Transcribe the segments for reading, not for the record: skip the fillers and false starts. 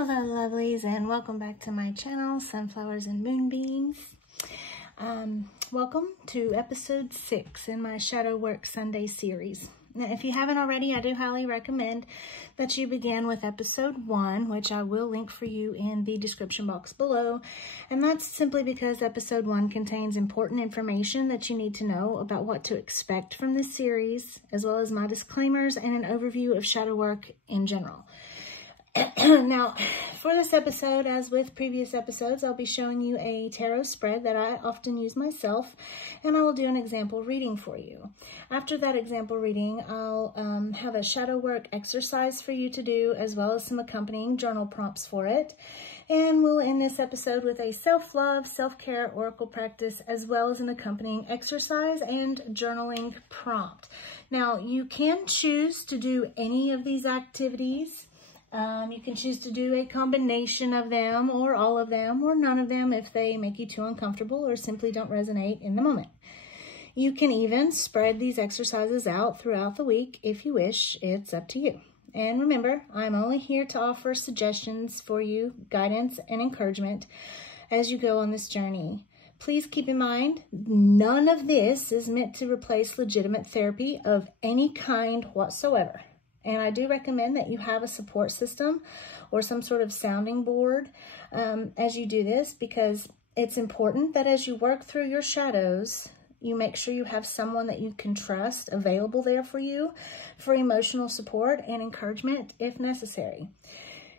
Hello lovelies, and welcome back to my channel, Sunflowers and Moonbeams. Welcome to episode 6 in my Shadow Work Sunday series. Now, if you haven't already, I do highly recommend that you begin with episode 1, which I will link for you in the description box below. And that's simply because episode 1 contains important information that you need to know about what to expect from this series, as well as my disclaimers and an overview of shadow work in general. Now, for this episode, as with previous episodes, I'll be showing you a tarot spread that I often use myself, and I will do an example reading for you. After that example reading, I'll have a shadow work exercise for you to do, as well as some accompanying journal prompts for it. And we'll end this episode with a self-love, self-care oracle practice, as well as an accompanying exercise and journaling prompt. Now, you can choose to do any of these activities. You can choose to do a combination of them, or all of them, or none of them if they make you too uncomfortable or simply don't resonate in the moment. You can even spread these exercises out throughout the week if you wish. It's up to you. And remember, I'm only here to offer suggestions for you, guidance and encouragement as you go on this journey. Please keep in mind, none of this is meant to replace legitimate therapy of any kind whatsoever. And I do recommend that you have a support system or some sort of sounding board as you do this, because it's important that as you work through your shadows, you make sure you have someone that you can trust available there for you for emotional support and encouragement if necessary.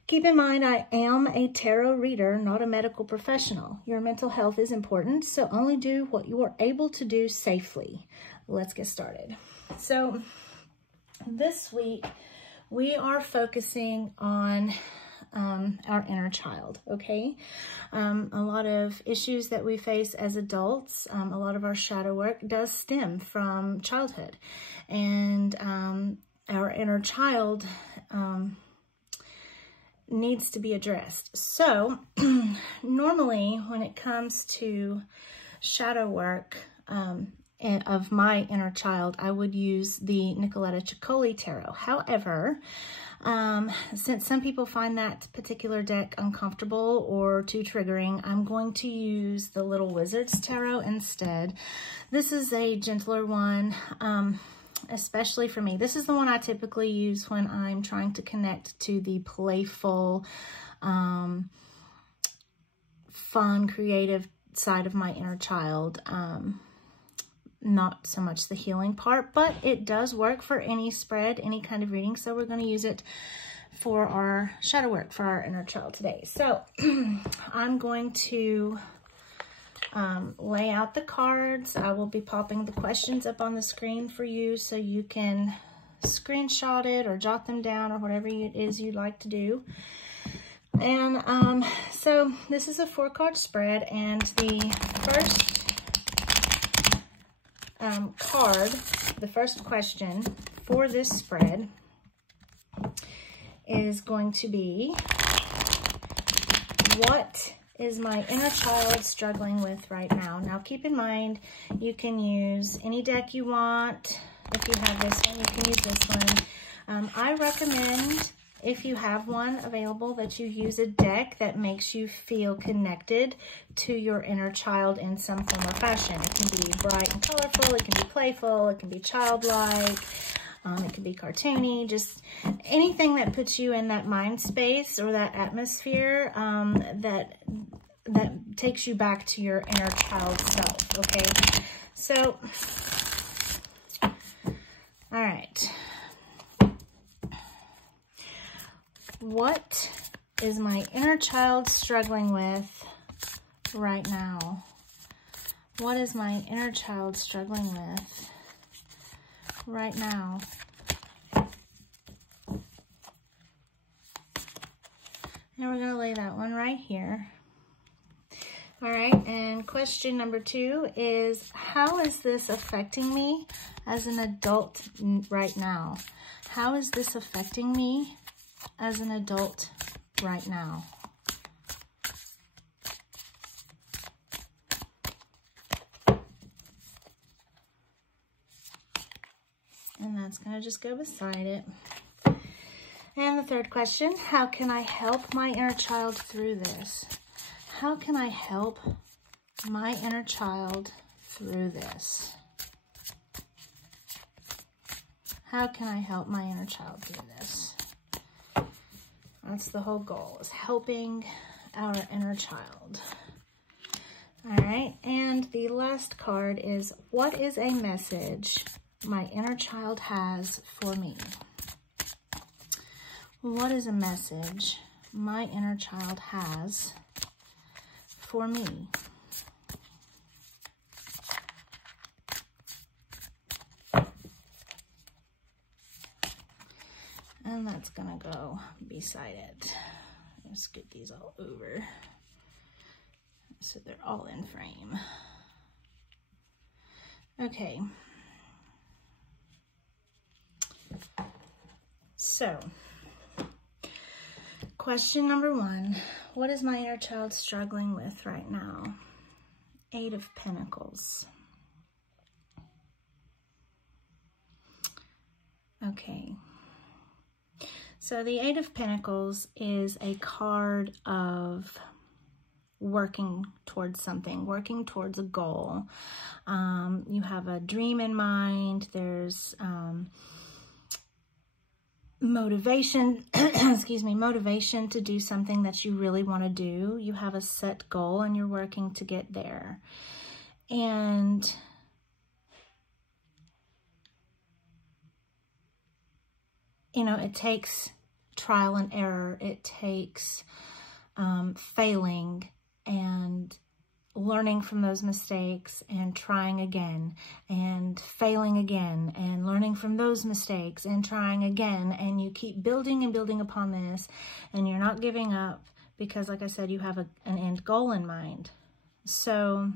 Keep in mind, I am a tarot reader, not a medical professional. Your mental health is important, so only do what you are able to do safely. Let's get started. So, this week, we are focusing on our inner child, okay? A lot of issues that we face as adults, a lot of our shadow work does stem from childhood. And our inner child needs to be addressed. So, normally, when it comes to shadow work, of my inner child, I would use the Nicoletta Ciccoli Tarot. However, since some people find that particular deck uncomfortable or too triggering, I'm going to use the Little Wizard's Tarot instead. This is a gentler one, especially for me. This is the one I typically use when I'm trying to connect to the playful, fun, creative side of my inner child. Not so much the healing part, but it does work for any spread, any kind of reading. So we're going to use it for our shadow work for our inner child today. So I'm going to lay out the cards. I will be popping the questions up on the screen for you so you can screenshot it or jot them down or whatever it is you'd like to do. And so this is a 4-card spread, and the first card, the first question for this spread is going to be, what is my inner child struggling with right now? Now keep in mind, you can use any deck you want. If you have this one, you can use this one. I recommend, if you have one available, that you use a deck that makes you feel connected to your inner child in some form or fashion. It can be bright and colorful, it can be playful, it can be childlike, it can be cartoony, just anything that puts you in that mind space or that atmosphere that takes you back to your inner child self, okay? So, all right. What is my inner child struggling with right now? What is my inner child struggling with right now? And we're going to lay that one right here. All right, and question number 2 is, how is this affecting me as an adult right now? How is this affecting me as an adult right now? And that's going to just go beside it. And the third question, how can I help my inner child through this? How can I help my inner child through this? How can I help my inner child through this? That's the whole goal, is helping our inner child. All right, and the last card is, what is a message my inner child has for me? What is a message my inner child has for me? And that's gonna go beside it. Let's get these all over so they're all in frame. Okay. So, question number 1, what is my inner child struggling with right now? 8 of Pentacles. Okay. So the 8 of Pentacles is a card of working towards something, working towards a goal. You have a dream in mind. There's motivation, excuse me, motivation to do something that you really want to do. You have a set goal and you're working to get there. And you know, it takes trial and error. It takes failing and learning from those mistakes and trying again and failing again and learning from those mistakes and trying again. And you keep building and building upon this, and you're not giving up because, like I said, you have an end goal in mind. So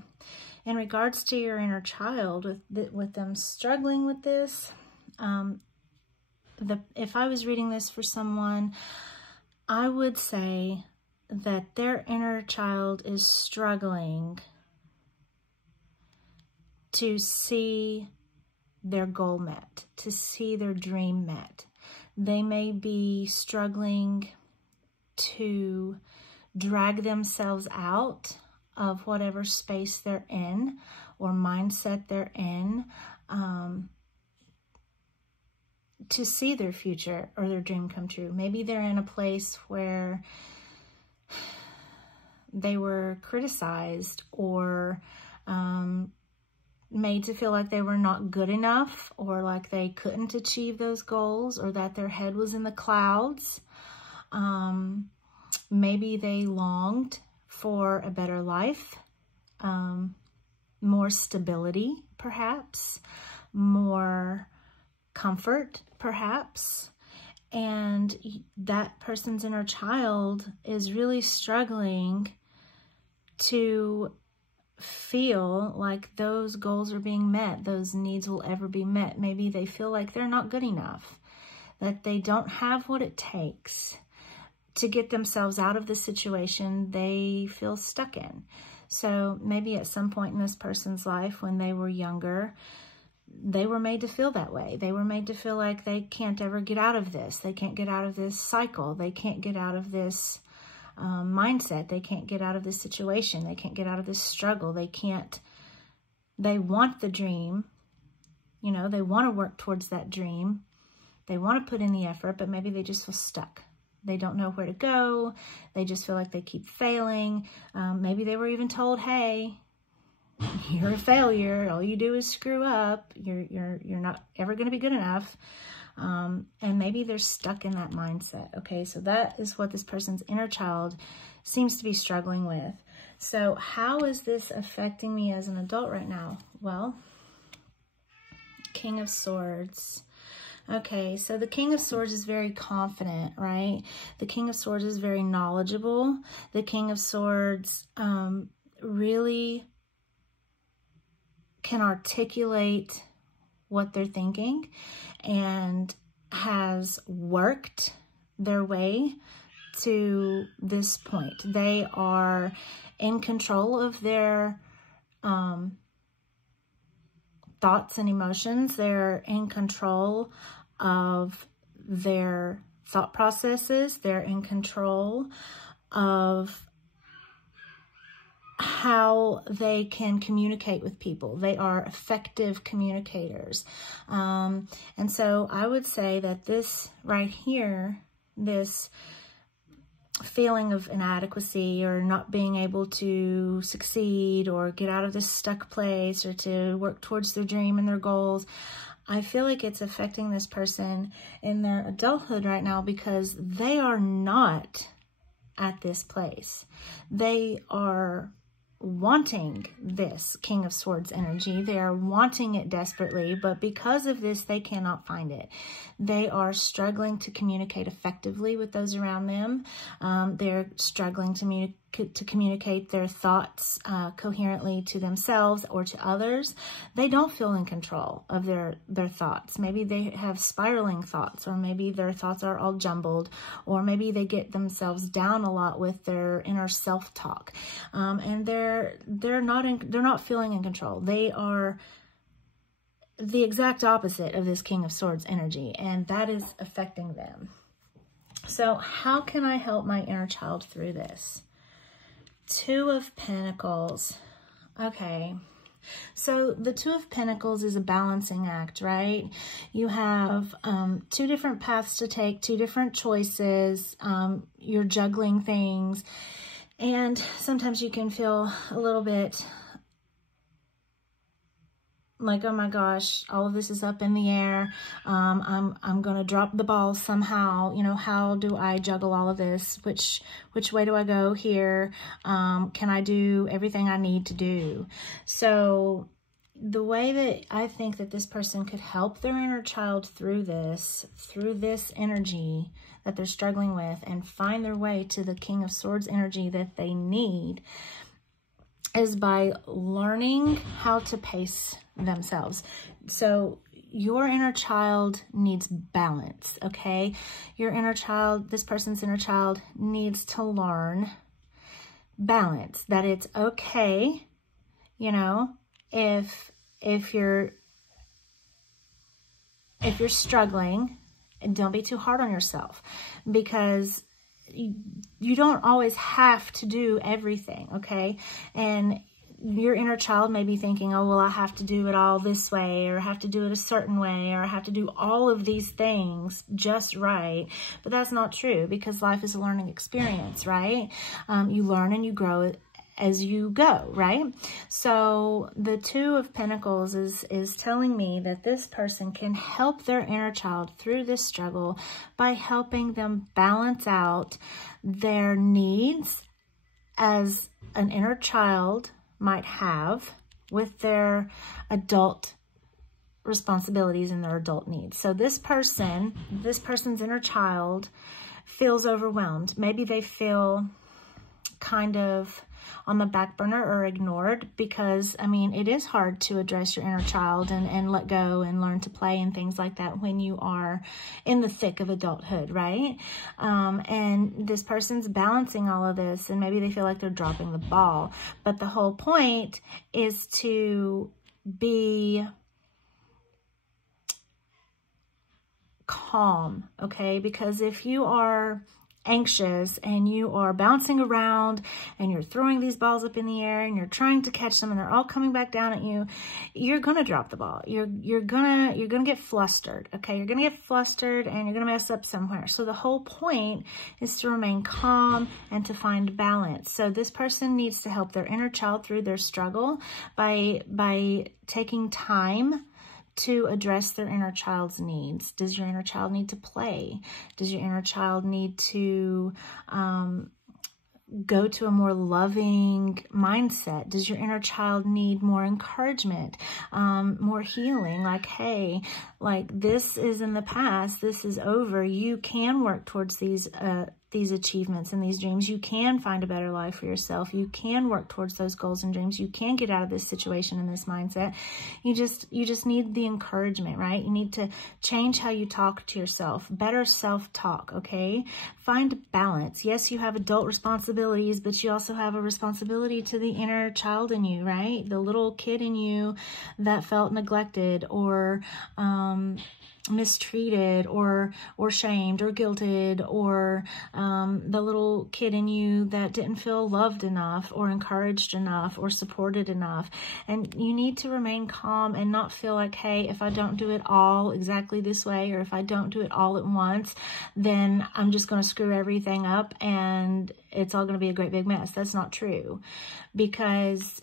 in regards to your inner child, with them struggling with this, if I was reading this for someone, I would say that their inner child is struggling to see their goal met, to see their dream met. They may be struggling to drag themselves out of whatever space they're in or mindset they're in, to see their future or their dream come true. Maybe they're in a place where they were criticized or made to feel like they were not good enough, or like they couldn't achieve those goals, or that their head was in the clouds. Maybe they longed for a better life, more stability, perhaps, more comfort, perhaps. And that person's inner child is really struggling to feel like those goals are being met, those needs will ever be met. Maybe they feel like they're not good enough, that they don't have what it takes to get themselves out of the situation they feel stuck in. So maybe at some point in this person's life when they were younger, they were made to feel that way. They were made to feel like they can't ever get out of this. They can't get out of this cycle. They can't get out of this mindset. They can't get out of this situation. They can't get out of this struggle. They want the dream. You know, they want to work towards that dream. They want to put in the effort, but maybe they just feel stuck. They don't know where to go. They just feel like they keep failing. Maybe they were even told, hey, you're a failure. All you do is screw up. You're not ever going to be good enough. And maybe they're stuck in that mindset. Okay, so that is what this person's inner child seems to be struggling with. So how is this affecting me as an adult right now? Well, King of Swords. Okay, so the King of Swords is very confident, right? The King of Swords is very knowledgeable. The King of Swords really can articulate what they're thinking and has worked their way to this point. They are in control of their thoughts and emotions. They're in control of their thought processes. They're in control of how they can communicate with people. They are effective communicators. And so I would say that this right here, this feeling of inadequacy or not being able to succeed or get out of this stuck place or to work towards their dream and their goals, I feel like it's affecting this person in their adulthood right now because they are not at this place. They are wanting this King of Swords energy. They are wanting it desperately, but because of this, they cannot find it. They are struggling to communicate effectively with those around them. They're struggling to communicate their thoughts coherently to themselves or to others. They don't feel in control of their thoughts. Maybe they have spiraling thoughts, or maybe their thoughts are all jumbled, or maybe they get themselves down a lot with their inner self-talk, and they're not feeling in control. They are the exact opposite of this King of Swords energy, and that is affecting them. So how can I help my inner child through this? Two of Pentacles. Okay. So the Two of Pentacles is a balancing act, right? You have two different paths to take, two different choices. You're juggling things. And sometimes you can feel a little bit like, oh my gosh, all of this is up in the air. I'm going to drop the ball somehow. You know, how do I juggle all of this? Which way do I go here? Can I do everything I need to do? So the way that I think that this person could help their inner child through this energy that they're struggling with and find their way to the King of Swords energy that they need is by learning how to pace themselves. So your inner child needs balance, okay? Your inner child, this person's inner child, needs to learn balance, that it's okay, you know, if you're struggling, don't be too hard on yourself, because you don't always have to do everything, okay? And your inner child may be thinking, oh, well, I have to do it all this way, or I have to do it a certain way, or I have to do all of these things just right. But that's not true, because life is a learning experience, right? You learn and you grow as you go, right? So the Two of Pentacles is telling me that this person can help their inner child through this struggle by helping them balance out their needs as an inner child might have with their adult responsibilities and their adult needs. So this person's inner child feels overwhelmed. Maybe they feel kind of on the back burner or ignored, because, I mean, it is hard to address your inner child and let go and learn to play and things like that when you are in the thick of adulthood, right? And this person's balancing all of this, and maybe they feel like they're dropping the ball. But the whole point is to be calm, okay? Because if you are anxious and you are bouncing around and you're throwing these balls up in the air and you're trying to catch them and they're all coming back down at you, you're gonna drop the ball. You're gonna get flustered, okay? You're gonna get flustered and you're gonna mess up somewhere. So the whole point is to remain calm and to find balance. So this person needs to help their inner child through their struggle by taking time to address their inner child's needs. Does your inner child need to play? Does your inner child need to go to a more loving mindset? Does your inner child need more encouragement, more healing? Like, hey, like, this is in the past, this is over. You can work towards these achievements and these dreams. You can find a better life for yourself. You can work towards those goals and dreams. You can get out of this situation and this mindset. You just need the encouragement, right? You need to change how you talk to yourself. Better self-talk, okay? Find balance. Yes, you have adult responsibilities, but you also have a responsibility to the inner child in you, right? The little kid in you that felt neglected or mistreated or shamed or guilted, or the little kid in you that didn't feel loved enough or encouraged enough or supported enough. And you need to remain calm and not feel like, hey, if I don't do it all exactly this way, or if I don't do it all at once, then I'm just going to screw everything up and it's all going to be a great big mess. That's not true, because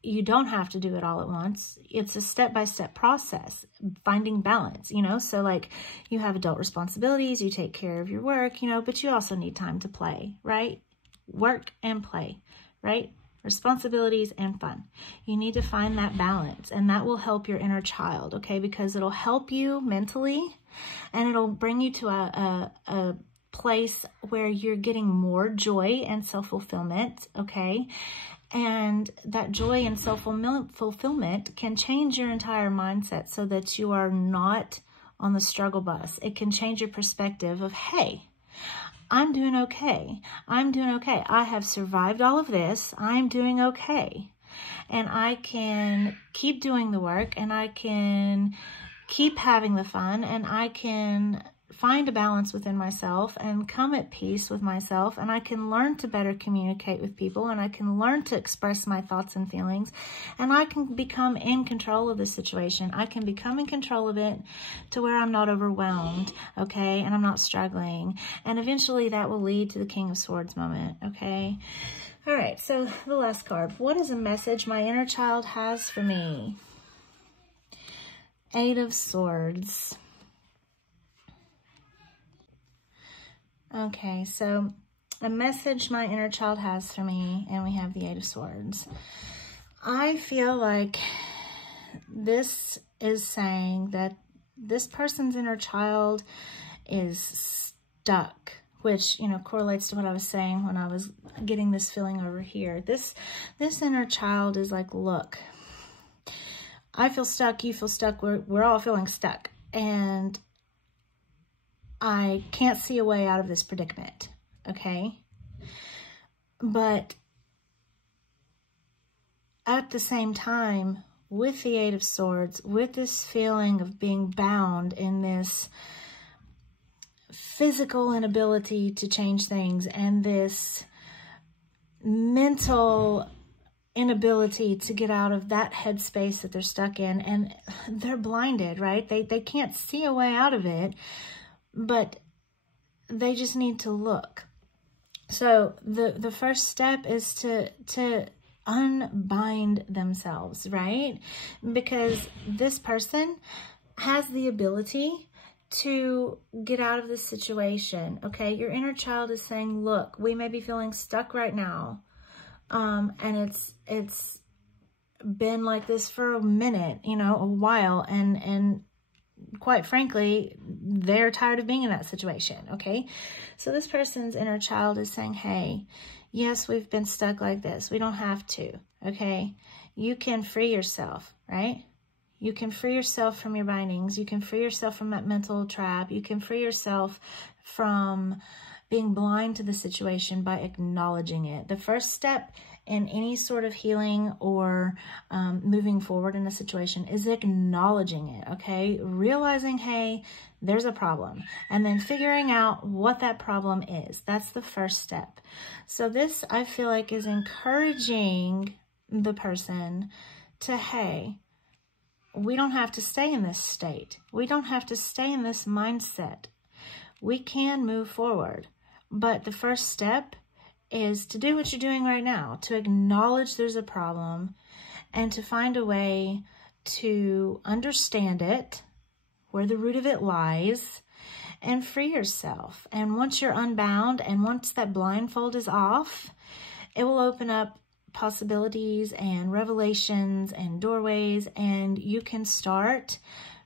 you don't have to do it all at once. It's a step-by-step process, finding balance, you know? So like you have adult responsibilities, you take care of your work, you know, but you also need time to play, right? Work and play, right? Responsibilities and fun. You need to find that balance, and that will help your inner child, okay? Because it'll help you mentally, and it'll bring you to a place where you're getting more joy and self-fulfillment, okay? And that joy and self-fulfillment can change your entire mindset so that you are not on the struggle bus. It can change your perspective of, hey, I'm doing okay. I'm doing okay. I have survived all of this. I'm doing okay. And I can keep doing the work, and I can keep having the fun, and I can find a balance within myself and come at peace with myself, and I can learn to better communicate with people, and I can learn to express my thoughts and feelings, and I can become in control of the situation. I can become in control of it to where I'm not overwhelmed, okay, and I'm not struggling, and eventually that will lead to the King of Swords moment, okay? All right, so the last card. What is a message my inner child has for me? Eight of Swords. Okay, so a message my inner child has for me, and we have the Eight of Swords. I feel like this is saying that this person's inner child is stuck, which, you know, correlates to what I was saying when I was getting this feeling over here. This inner child is like, look, I feel stuck, you feel stuck, we're all feeling stuck, and I can't see a way out of this predicament, okay? But at the same time, with the Eight of Swords, with this feeling of being bound in this physical inability to change things and this mental inability to get out of that headspace that they're stuck in, and they're blinded, right? They can't see a way out of it, but they just need to look. So the first step is to unbind themselves, right? Because this person has the ability to get out of this situation, okay? Your inner child is saying, look, we may be feeling stuck right now, and it's been like this for a minute, you know, a while, and quite frankly, they're tired of being in that situation, okay? So this person's inner child is saying, hey, yes, we've been stuck like this. We don't have to, okay? You can free yourself, right? You can free yourself from your bindings. You can free yourself from that mental trap. You can free yourself from being blind to the situation by acknowledging it. The first step in any sort of healing or moving forward in a situation is acknowledging it, okay? Realizing, hey, there's a problem, and then figuring out what that problem is. That's the first step. So this, I feel like, is encouraging the person to, hey, we don't have to stay in this state. We don't have to stay in this mindset. We can move forward. But the first step is to do what you're doing right now, to acknowledge there's a problem and to find a way to understand it, where the root of it lies, and free yourself. And once you're unbound and once that blindfold is off, it will open up possibilities and revelations and doorways, and you can start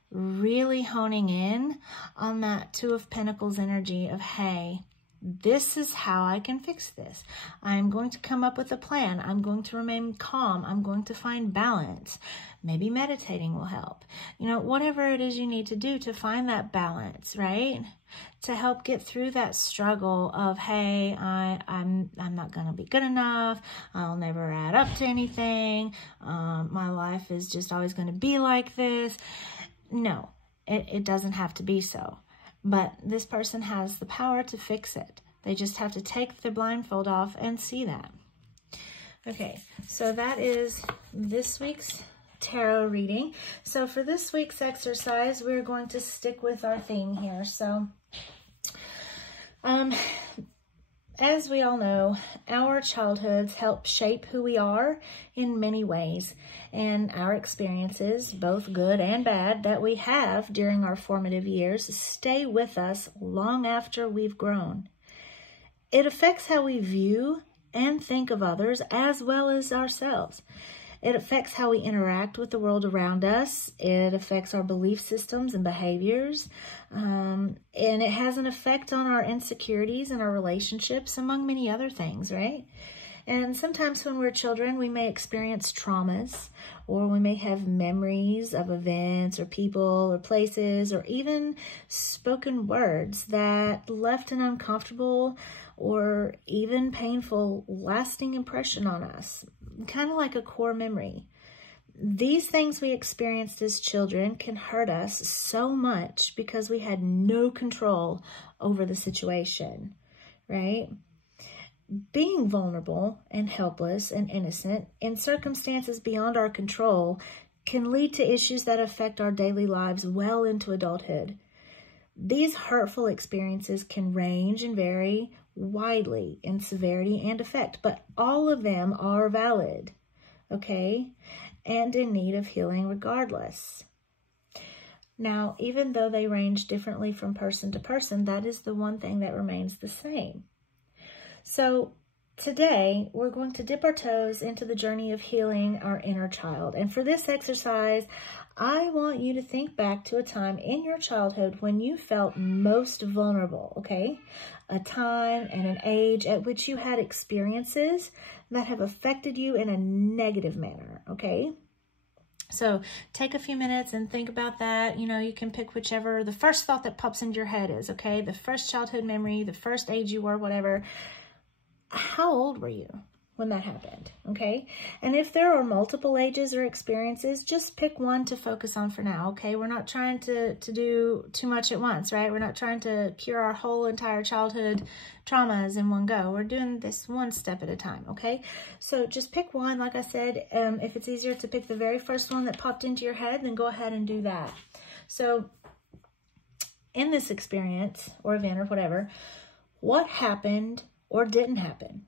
really honing in on that Two of Pentacles energy of, hey, this is how I can fix this. I'm going to come up with a plan. I'm going to remain calm. I'm going to find balance. Maybe meditating will help. You know, whatever it is you need to do to find that balance, right? To help get through that struggle of, hey, I'm not going to be good enough. I'll never add up to anything. My life is just always going to be like this. No. It doesn't have to be so. But this person has the power to fix it. They just have to take the blindfold off and see that. Okay, so that is this week's tarot reading. So for this week's exercise, we're going to stick with our theme here. So, as we all know, our childhoods help shape who we are in many ways, and our experiences, both good and bad, that we have during our formative years stay with us long after we've grown. It affects how we view and think of others as well as ourselves. It affects how we interact with the world around us. It affects our belief systems and behaviors. And it has an effect on our insecurities and our relationships, among many other things, right? And sometimes when we're children, we may experience traumas, or we may have memories of events or people or places, or even spoken words that left an uncomfortable or even painful lasting impression on us, kind of like a core memory. These things we experienced as children can hurt us so much because we had no control over the situation, right? Being vulnerable and helpless and innocent in circumstances beyond our control can lead to issues that affect our daily lives well into adulthood. These hurtful experiences can range and vary widely in severity and effect, but all of them are valid, okay, and in need of healing regardless. Now, even though they range differently from person to person, that is the one thing that remains the same. So today, we're going to dip our toes into the journey of healing our inner child. And for this exercise, I want you to think back to a time in your childhood when you felt most vulnerable, okay? A time and an age at which you had experiences that have affected you in a negative manner, okay? So take a few minutes and think about that. You know, you can pick whichever the first thought that pops into your head is, okay? The first childhood memory, the first age you were, whatever. How old were you when that happened, okay? And if there are multiple ages or experiences, just pick one to focus on for now, okay? We're not trying to do too much at once, right? We're not trying to cure our whole entire childhood traumas in one go. We're doing this one step at a time, okay? So just pick one. Like I said, if it's easier to pick the very first one that popped into your head, then go ahead and do that. So in this experience or event or whatever, what happened or didn't happen?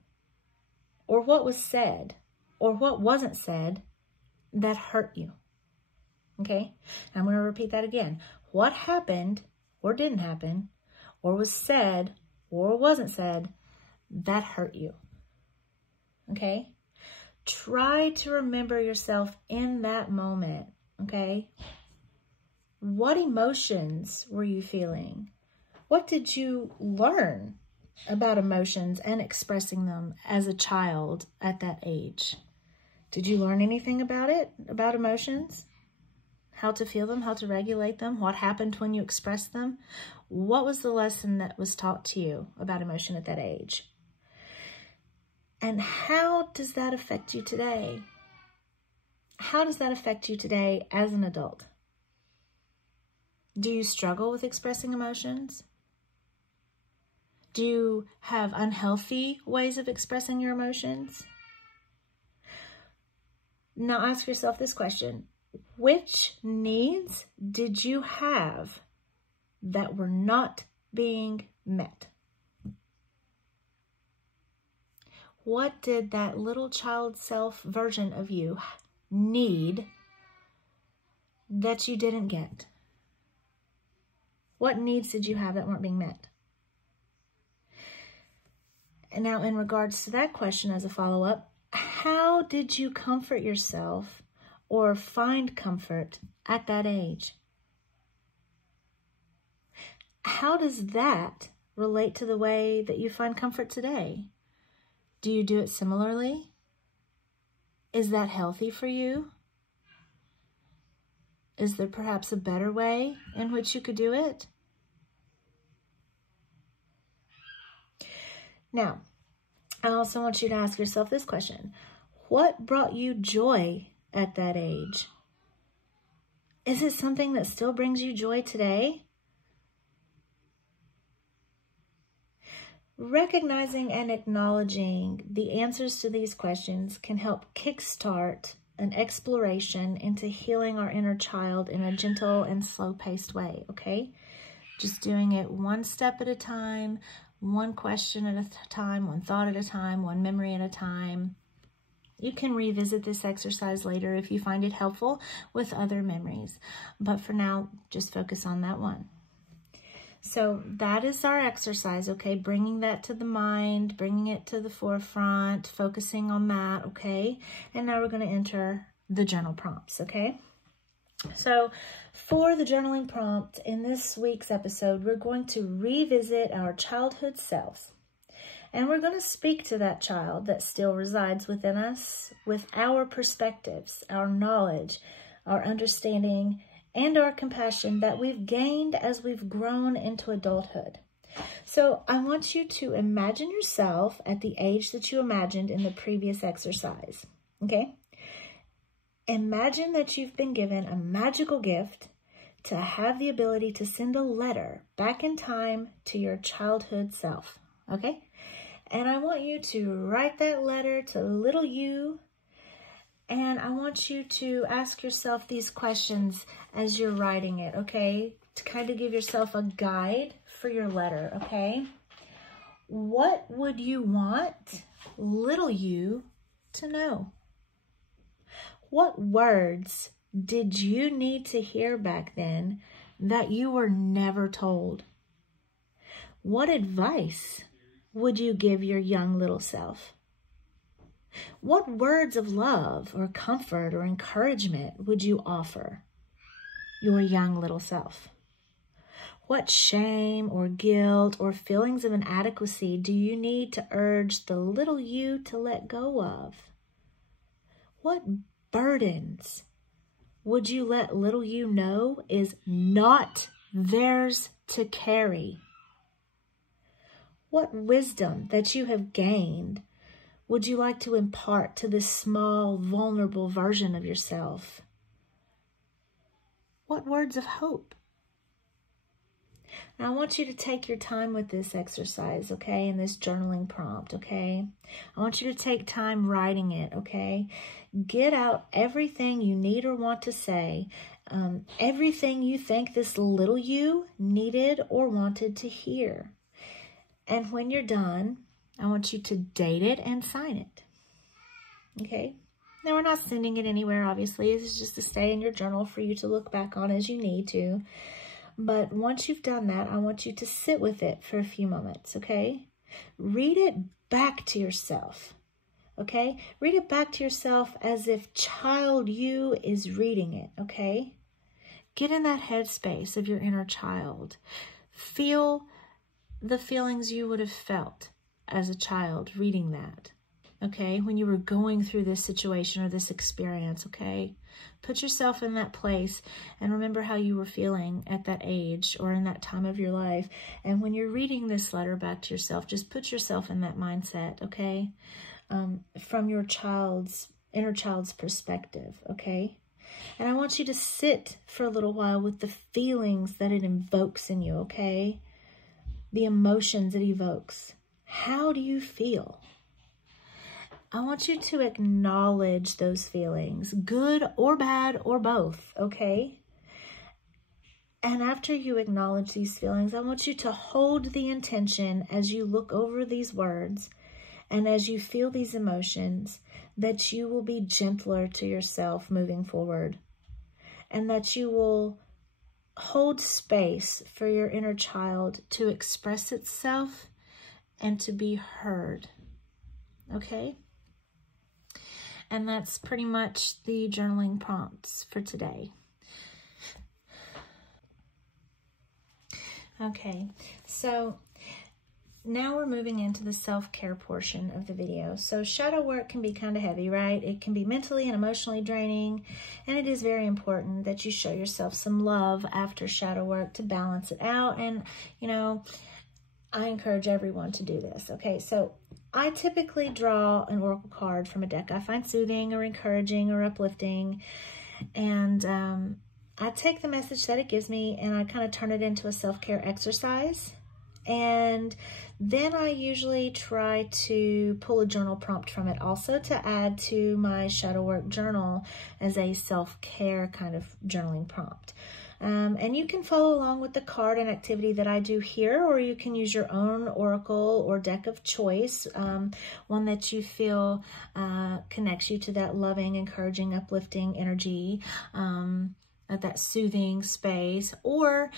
Or what was said, or what wasn't said that hurt you, okay? I'm going to repeat that again. What happened, or didn't happen, or was said, or wasn't said, that hurt you, okay? Try to remember yourself in that moment, okay? What emotions were you feeling? What did you learn about emotions and expressing them as a child at that age? Did you learn anything about it, about emotions? How to feel them, how to regulate them? What happened when you expressed them? What was the lesson that was taught to you about emotion at that age? And how does that affect you today? How does that affect you today as an adult? Do you struggle with expressing emotions? Do you have unhealthy ways of expressing your emotions? Now ask yourself this question. Which needs did you have that were not being met? What did that little child self version of you need that you didn't get? What needs did you have that weren't being met? And now in regards to that question as a follow-up, how did you comfort yourself or find comfort at that age? How does that relate to the way that you find comfort today? Do you do it similarly? Is that healthy for you? Is there perhaps a better way in which you could do it? Now, I also want you to ask yourself this question. What brought you joy at that age? Is it something that still brings you joy today? Recognizing and acknowledging the answers to these questions can help kickstart an exploration into healing our inner child in a gentle and slow-paced way, okay? Just doing it one step at a time, one question at a time, one thought at a time, one memory at a time. You can revisit this exercise later if you find it helpful with other memories. But for now, just focus on that one. So that is our exercise, okay? Bringing that to the mind, bringing it to the forefront, focusing on that, okay? And now we're going to enter the journal prompts, okay? So for the journaling prompt in this week's episode, we're going to revisit our childhood selves. And we're going to speak to that child that still resides within us with our perspectives, our knowledge, our understanding, and our compassion that we've gained as we've grown into adulthood. So I want you to imagine yourself at the age that you imagined in the previous exercise, okay? Imagine that you've been given a magical gift to have the ability to send a letter back in time to your childhood self, okay? And I want you to write that letter to little you, and I want you to ask yourself these questions as you're writing it, okay? To kind of give yourself a guide for your letter, okay? What would you want little you to know? What words did you need to hear back then that you were never told? What advice would you give your young little self? What words of love or comfort or encouragement would you offer your young little self? What shame or guilt or feelings of inadequacy do you need to urge the little you to let go of? What burdens would you let little you know is not theirs to carry? What wisdom that you have gained would you like to impart to this small, vulnerable version of yourself? What words of hope? Now, I want you to take your time with this exercise, okay, and this journaling prompt, okay? I want you to take time writing it, okay? Get out everything you need or want to say, everything you think this little you needed or wanted to hear. And when you're done, I want you to date it and sign it, okay? Now, we're not sending it anywhere, obviously. This is just to stay in your journal for you to look back on as you need to. But once you've done that, I want you to sit with it for a few moments, okay? Read it back to yourself, okay? Read it back to yourself as if child you is reading it, okay? Get in that headspace of your inner child. Feel the feelings you would have felt as a child reading that, okay? When you were going through this situation or this experience, okay? Put yourself in that place and remember how you were feeling at that age or in that time of your life. And when you're reading this letter back to yourself, just put yourself in that mindset, okay? From your inner child's perspective, okay? And I want you to sit for a little while with the feelings that it invokes in you, okay? The emotions it evokes. How do you feel? I want you to acknowledge those feelings, good or bad or both, okay? And after you acknowledge these feelings, I want you to hold the intention as you look over these words and as you feel these emotions that you will be gentler to yourself moving forward and that you will hold space for your inner child to express itself and to be heard, okay? And that's pretty much the journaling prompts for today. Okay, so now we're moving into the self-care portion of the video. So shadow work can be kind of heavy, right? It can be mentally and emotionally draining, and it is very important that you show yourself some love after shadow work to balance it out. And, you know, I encourage everyone to do this, okay? So I typically draw an oracle card from a deck I find soothing or encouraging or uplifting, and I take the message that it gives me and I kind of turn it into a self-care exercise. And then I usually try to pull a journal prompt from it also to add to my shadow work journal as a self-care kind of journaling prompt. And you can follow along with the card and activity that I do here, or you can use your own oracle or deck of choice, one that you feel connects you to that loving, encouraging, uplifting energy, at that soothing space. Or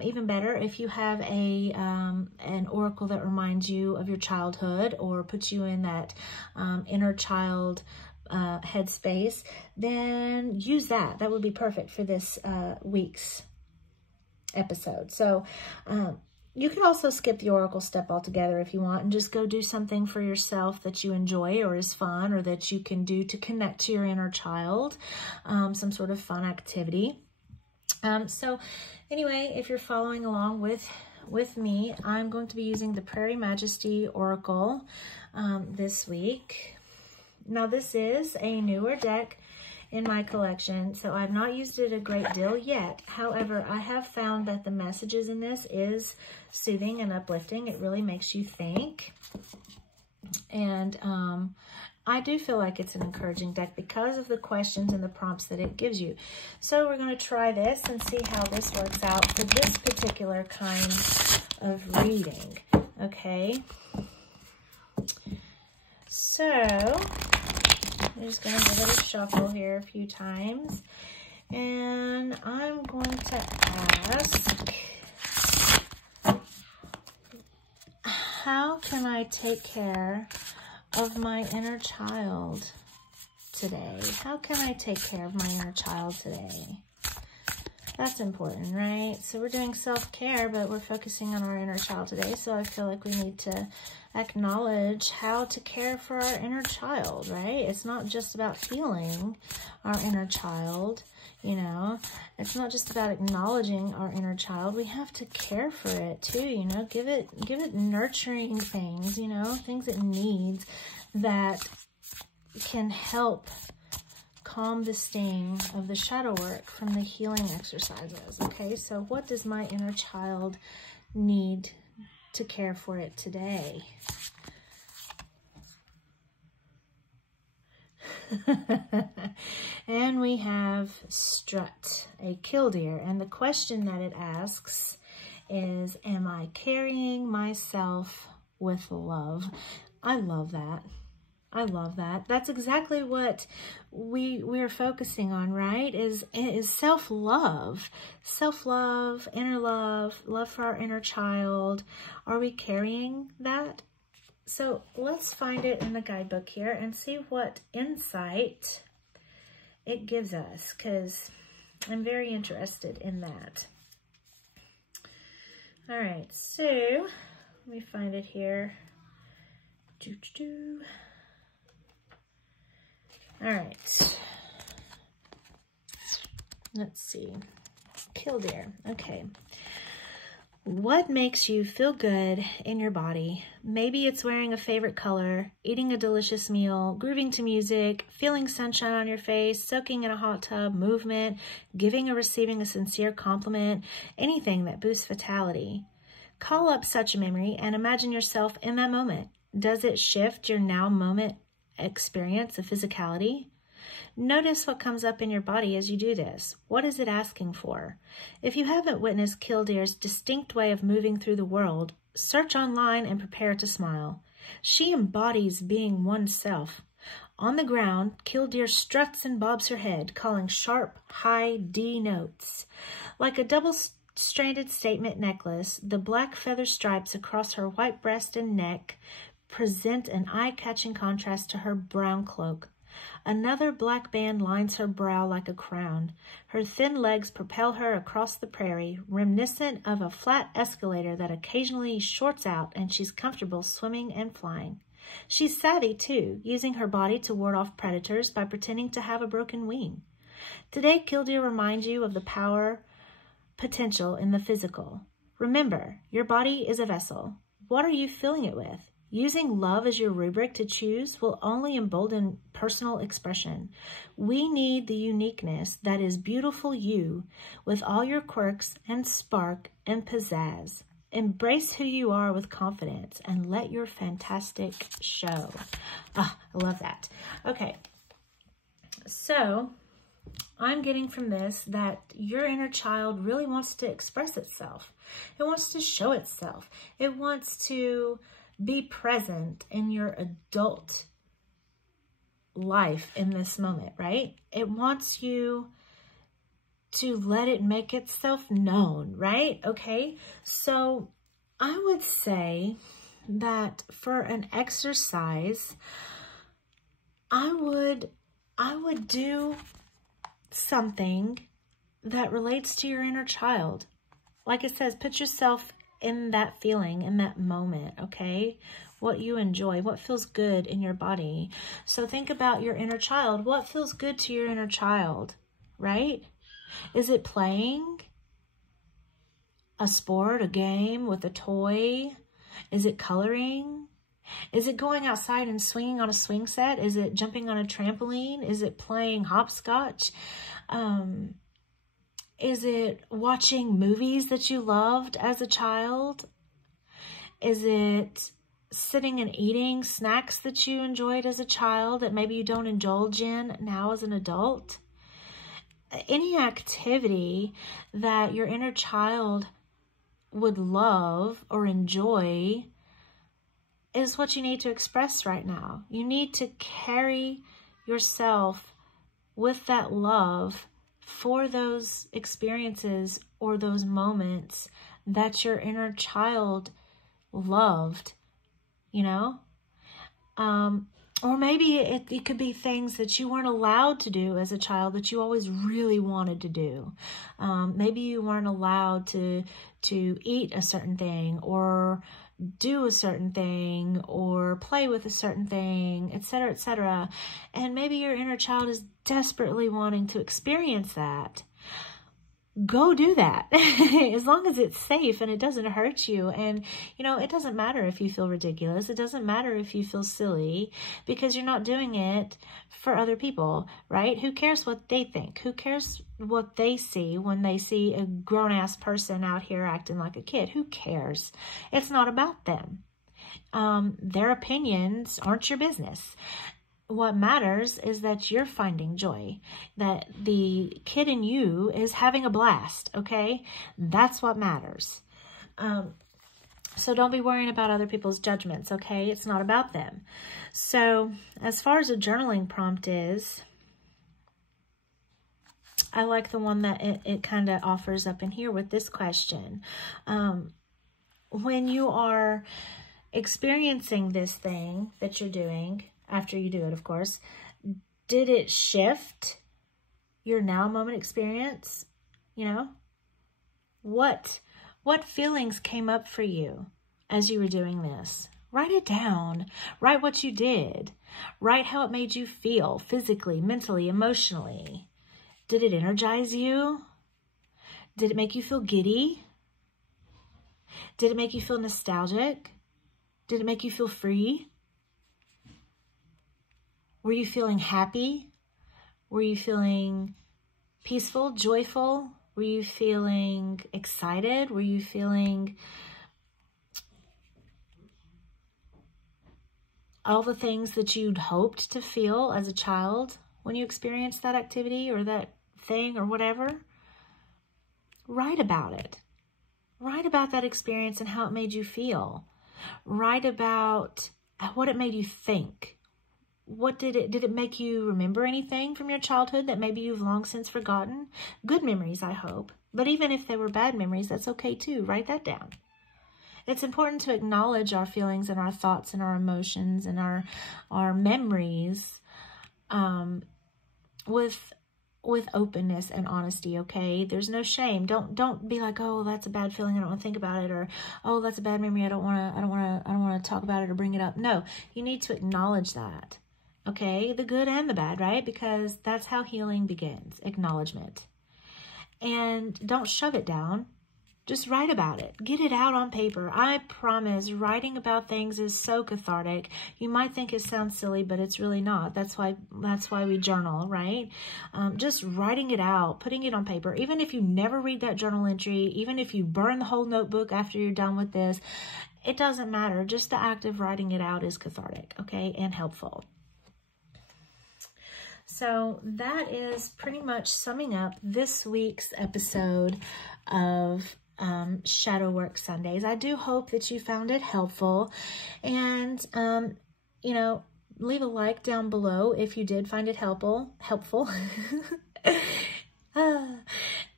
even better, if you have an oracle that reminds you of your childhood or puts you in that inner child headspace, then use that. That would be perfect for this week's episode. So you can also skip the oracle step altogether if you want and just go do something for yourself that you enjoy or is fun, or that you can do to connect to your inner child, some sort of fun activity. So anyway, if you're following along with me, I'm going to be using the Prairie Majesty Oracle this week. Now, this is a newer deck in my collection, so I've not used it a great deal yet. However, I have found that the messages in this is soothing and uplifting. It really makes you think. And I do feel like it's an encouraging deck because of the questions and the prompts that it gives you. So we're going to try this and see how this works out for this particular kind of reading. Okay. So I'm just going to give it a shuffle here a few times. And I'm going to ask, how can I take care of my inner child today? How can I take care of my inner child today? That's important, right? So we're doing self-care, but we're focusing on our inner child today. So I feel like we need to acknowledge how to care for our inner child, right? It's not just about healing our inner child, you know. It's not just about acknowledging our inner child. We have to care for it too, you know. Give it nurturing things, you know, things it needs that can help calm the sting of the shadow work from the healing exercises. Okay, so what does my inner child need to care for it today? And we have Strut, a killdeer, and the question that it asks is, am I carrying myself with love? I love that. I love that. That's exactly what we're focusing on, right? Is self-love. Self-love, inner love, love for our inner child. Are we carrying that? So let's find it in the guidebook here and see what insight it gives us, because I'm very interested in that. All right, so let me find it here. All right, let's see. Killdeer. Okay. What makes you feel good in your body? Maybe it's wearing a favorite color, eating a delicious meal, grooving to music, feeling sunshine on your face, soaking in a hot tub, movement, giving or receiving a sincere compliment, anything that boosts vitality. Call up such a memory and imagine yourself in that moment. Does it shift your now moment experience of physicality? Notice what comes up in your body as you do this. What is it asking for? If you haven't witnessed Killdeer's distinct way of moving through the world, search online and prepare to smile. She embodies being oneself. On the ground, Killdeer struts and bobs her head, calling sharp, high D notes. Like a double-stranded statement necklace, the black feather stripes across her white breast and neck present an eye-catching contrast to her brown cloak. Another black band lines her brow like a crown. Her thin legs propel her across the prairie, reminiscent of a flat escalator that occasionally shorts out, and she's comfortable swimming and flying. She's savvy, too, using her body to ward off predators by pretending to have a broken wing. Today, Killdeer reminds you of the power potential in the physical. Remember, your body is a vessel. What are you filling it with? Using love as your rubric to choose will only embolden personal expression. We need the uniqueness that is beautiful you with all your quirks and spark and pizzazz. Embrace who you are with confidence and let your fantastic show. Ah, I love that. Okay, so I'm getting from this that your inner child really wants to express itself. It wants to show itself. It wants to be present in your adult life in this moment, right? It wants you to let it make itself known, right? Okay, so I would say that for an exercise, I would do something that relates to your inner child. Like it says, put yourself in that feeling, in that moment, okay? What you enjoy, what feels good in your body. So think about your inner child. What feels good to your inner child, right? Is it playing a sport, a game with a toy? Is it coloring? Is it going outside and swinging on a swing set? Is it jumping on a trampoline? Is it playing hopscotch? Is it watching movies that you loved as a child? Is it sitting and eating snacks that you enjoyed as a child that maybe you don't indulge in now as an adult? Any activity that your inner child would love or enjoy is what you need to express right now. You need to carry yourself with that love for those experiences or those moments that your inner child loved, you know? Or maybe it could be things that you weren't allowed to do as a child that you always really wanted to do. Maybe you weren't allowed to eat a certain thing or do a certain thing or play with a certain thing, etc., etc. And maybe your inner child is desperately wanting to experience that. Go do that as long as it's safe and it doesn't hurt you. And, you know, it doesn't matter if you feel ridiculous. It doesn't matter if you feel silly because you're not doing it for other people, right? Who cares what they think? Who cares what they see when they see a grown-ass person out here acting like a kid? Who cares? It's not about them. Their opinions aren't your business. What matters is that you're finding joy, that the kid in you is having a blast, okay? That's what matters. So don't be worrying about other people's judgments, okay? It's not about them. So as far as a journaling prompt is, I like the one that it kind of offers up in here with this question. When you are experiencing this thing that you're doing, after you do it, of course, did it shift your now moment experience? You know, what feelings came up for you as you were doing this? Write it down. Write what you did. Write how it made you feel physically, mentally, emotionally. Did it energize you? Did it make you feel giddy? Did it make you feel nostalgic? Did it make you feel free? Were you feeling happy? Were you feeling peaceful, joyful? Were you feeling excited? Were you feeling all the things that you'd hoped to feel as a child when you experienced that activity or that thing or whatever? Write about it. Write about that experience and how it made you feel. Write about what it made you think. What did it make you remember anything from your childhood that maybe you've long since forgotten? Good memories, I hope. But even if they were bad memories, that's okay too. Write that down. It's important to acknowledge our feelings and our thoughts and our emotions and our memories with openness and honesty, okay? There's no shame. Don't be like, oh, that's a bad feeling, I don't want to think about it, or oh, that's a bad memory, I don't want to talk about it or bring it up. No, you need to acknowledge that. Okay, the good and the bad, right? Because that's how healing begins, acknowledgement. And don't shove it down. Just write about it. Get it out on paper. I promise writing about things is so cathartic. You might think it sounds silly, but it's really not. That's why we journal, right? Just writing it out, putting it on paper. Even if you never read that journal entry, even if you burn the whole notebook after you're done with this, it doesn't matter. Just the act of writing it out is cathartic, okay, and helpful. So that is pretty much summing up this week's episode of Shadow Work Sundays. I do hope that you found it helpful, and you know, leave a like down below if you did find it helpful.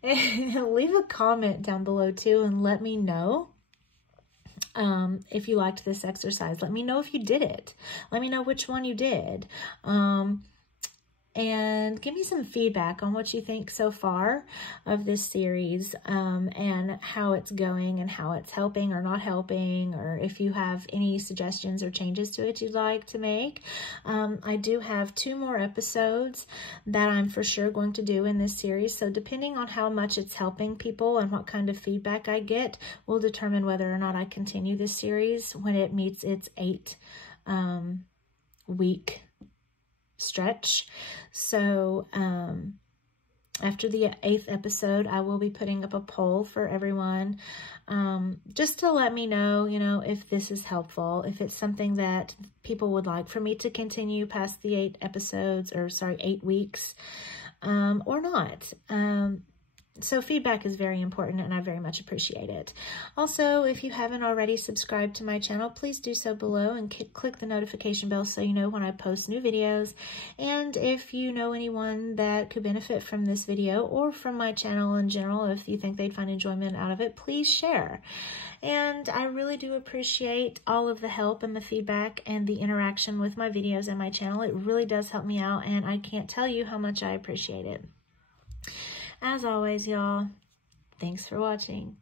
Leave a comment down below too, and let me know if you liked this exercise. Let me know if you did it. Let me know which one you did. And give me some feedback on what you think so far of this series, and how it's going and how it's helping or not helping, or if you have any suggestions or changes to it you'd like to make. I do have 2 more episodes that I'm for sure going to do in this series, so depending on how much it's helping people and what kind of feedback I get will determine whether or not I continue this series when it meets its 8-week stretch. So after the 8th episode, I will be putting up a poll for everyone, just to let me know, you know, if this is helpful, if it's something that people would like for me to continue past the 8 weeks, or not. So feedback is very important, and I very much appreciate it. Also, if you haven't already subscribed to my channel, please do so below and click the notification bell so you know when I post new videos. And if you know anyone that could benefit from this video or from my channel in general, if you think they'd find enjoyment out of it, please share. And I really do appreciate all of the help and the feedback and the interaction with my videos and my channel. It really does help me out, and I can't tell you how much I appreciate it. As always, y'all, thanks for watching.